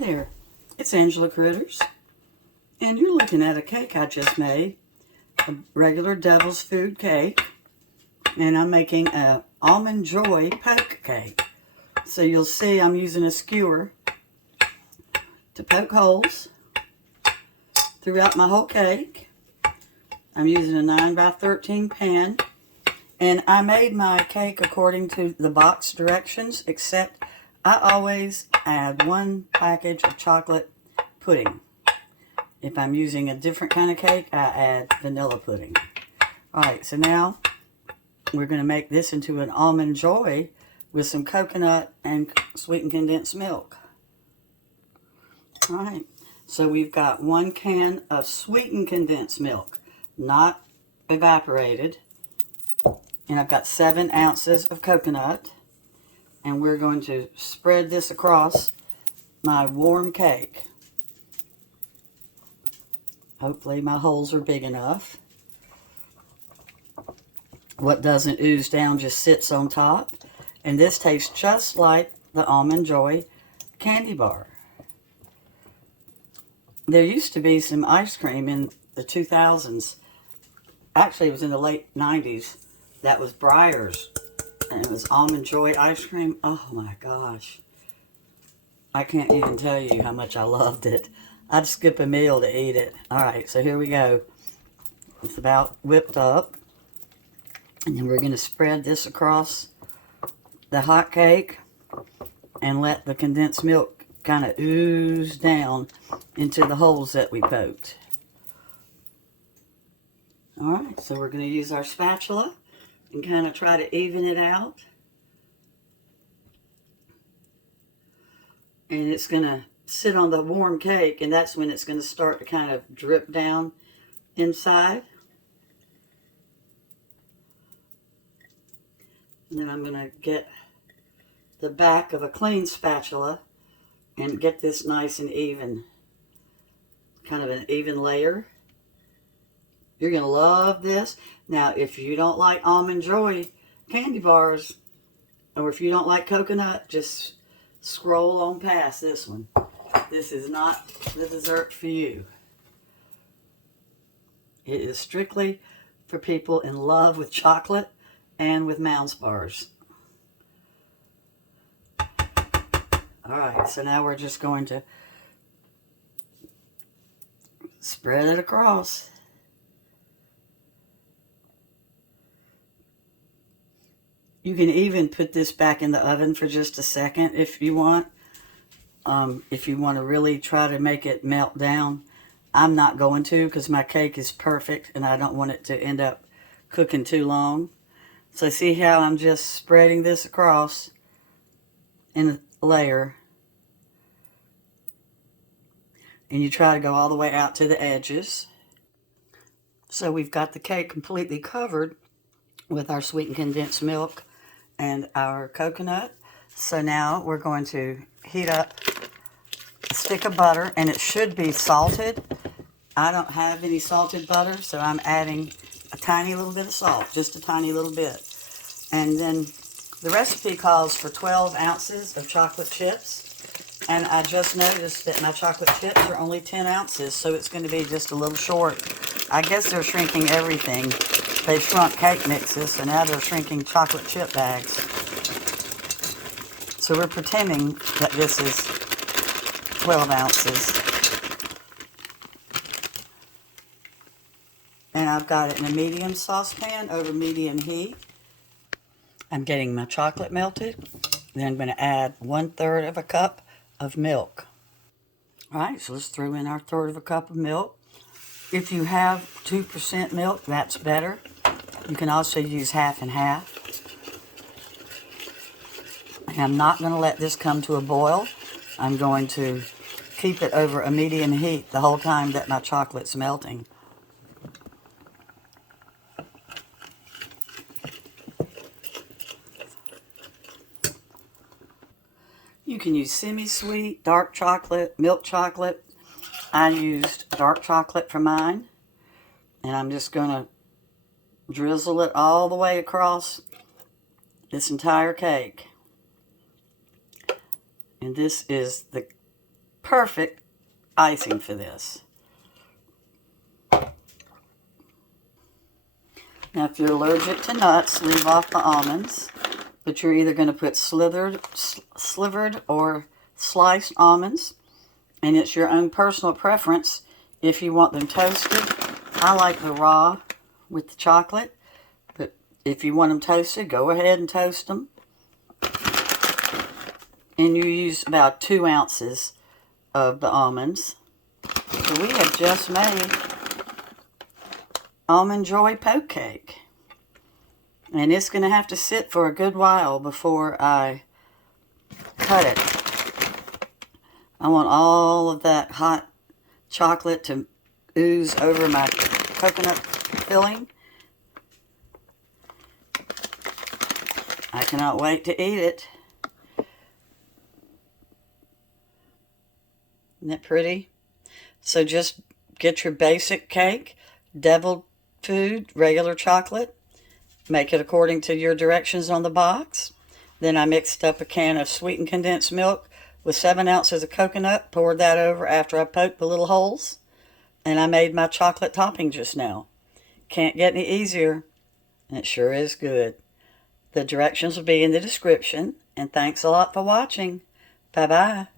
there, it's Angela Critters, and you're looking at a cake I just made, a regular devil's food cake, and I'm making a Almond Joy Poke Cake. So you'll see I'm using a skewer to poke holes throughout my whole cake. I'm using a 9x13 pan, and I made my cake according to the box directions, except I always add 1 package of chocolate pudding. If I'm using a different kind of cake, I add vanilla pudding. Alright, so now we're going to make this into an Almond Joy with some coconut and sweetened condensed milk. Alright, so we've got 1 can of sweetened condensed milk, not evaporated. And I've got 7 ounces of coconut. And we're going to spread this across my warm cake. Hopefully my holes are big enough. What doesn't ooze down just sits on top. And this tastes just like the Almond Joy candy bar. There used to be some ice cream in the 2000s. Actually, it was in the late 90s. That was Breyer's. And it was Almond Joy ice cream. Oh my gosh. I can't even tell you how much I loved it. I'd skip a meal to eat it. Alright, so here we go. It's about whipped up. And then we're going to spread this across the hot cake and let the condensed milk kind of ooze down into the holes that we poked. Alright, so we're going to use our spatula and kind of try to even it out. And it's going to sit on the warm cake, and that's when it's going to start to kind of drip down inside. And then I'm going to get the back of a clean spatula and get this nice and even. Kind of an even layer. You're going to love this. Now, if you don't like Almond Joy candy bars, or if you don't like coconut, just scroll on past this one. This is not the dessert for you. It is strictly for people in love with chocolate and with Mounds bars. Alright, so now we're just going to spread it across. You can even put this back in the oven for just a second if you want. If you want to really try to make it melt down. I'm not going to, because my cake is perfect and I don't want it to end up cooking too long. So see how I'm just spreading this across in a layer. And you try to go all the way out to the edges. So we've got the cake completely covered with our sweetened condensed milk and our coconut. So now we're going to heat up a stick of butter, and it should be salted. I don't have any salted butter, so I'm adding a tiny little bit of salt, just a tiny little bit. And then the recipe calls for 12 ounces of chocolate chips. And I just noticed that my chocolate chips are only 10 ounces, so it's going to be just a little short. I guess they're shrinking everything. They've shrunk cake mixes, so now they're shrinking chocolate chip bags. So we're pretending that this is 12 ounces. And I've got it in a medium saucepan over medium heat. I'm getting my chocolate melted. Then I'm going to add 1/3 of a cup of milk. Alright, so let's throw in our 1/3 of a cup of milk. If you have 2% milk, that's better. You can also use half and half. And I'm not going to let this come to a boil. I'm going to keep it over a medium heat the whole time that my chocolate's melting. You can use semi-sweet, dark chocolate, milk chocolate. I used dark chocolate for mine. And I'm just going to drizzle it all the way across this entire cake. And this is the perfect icing for this. Now, if you're allergic to nuts, leave off the almonds. But you're either going to put slivered or sliced almonds. And it's your own personal preference if you want them toasted. I like the raw with the chocolate. But if you want them toasted, go ahead and toast them. And you use about 2 ounces of the almonds. So we have just made Almond Joy Poke Cake. And it's going to have to sit for a good while before I cut it. I want all of that hot chocolate to ooze over my coconut filling. I cannot wait to eat it. Isn't that pretty? So just get your basic cake, deviled food, regular chocolate. Make it according to your directions on the box. Then I mixed up a can of sweetened condensed milk with 7 ounces of coconut. Poured that over after I poked the little holes. And I made my chocolate topping just now. Can't get any easier. And it sure is good. The directions will be in the description. And thanks a lot for watching. Bye-bye.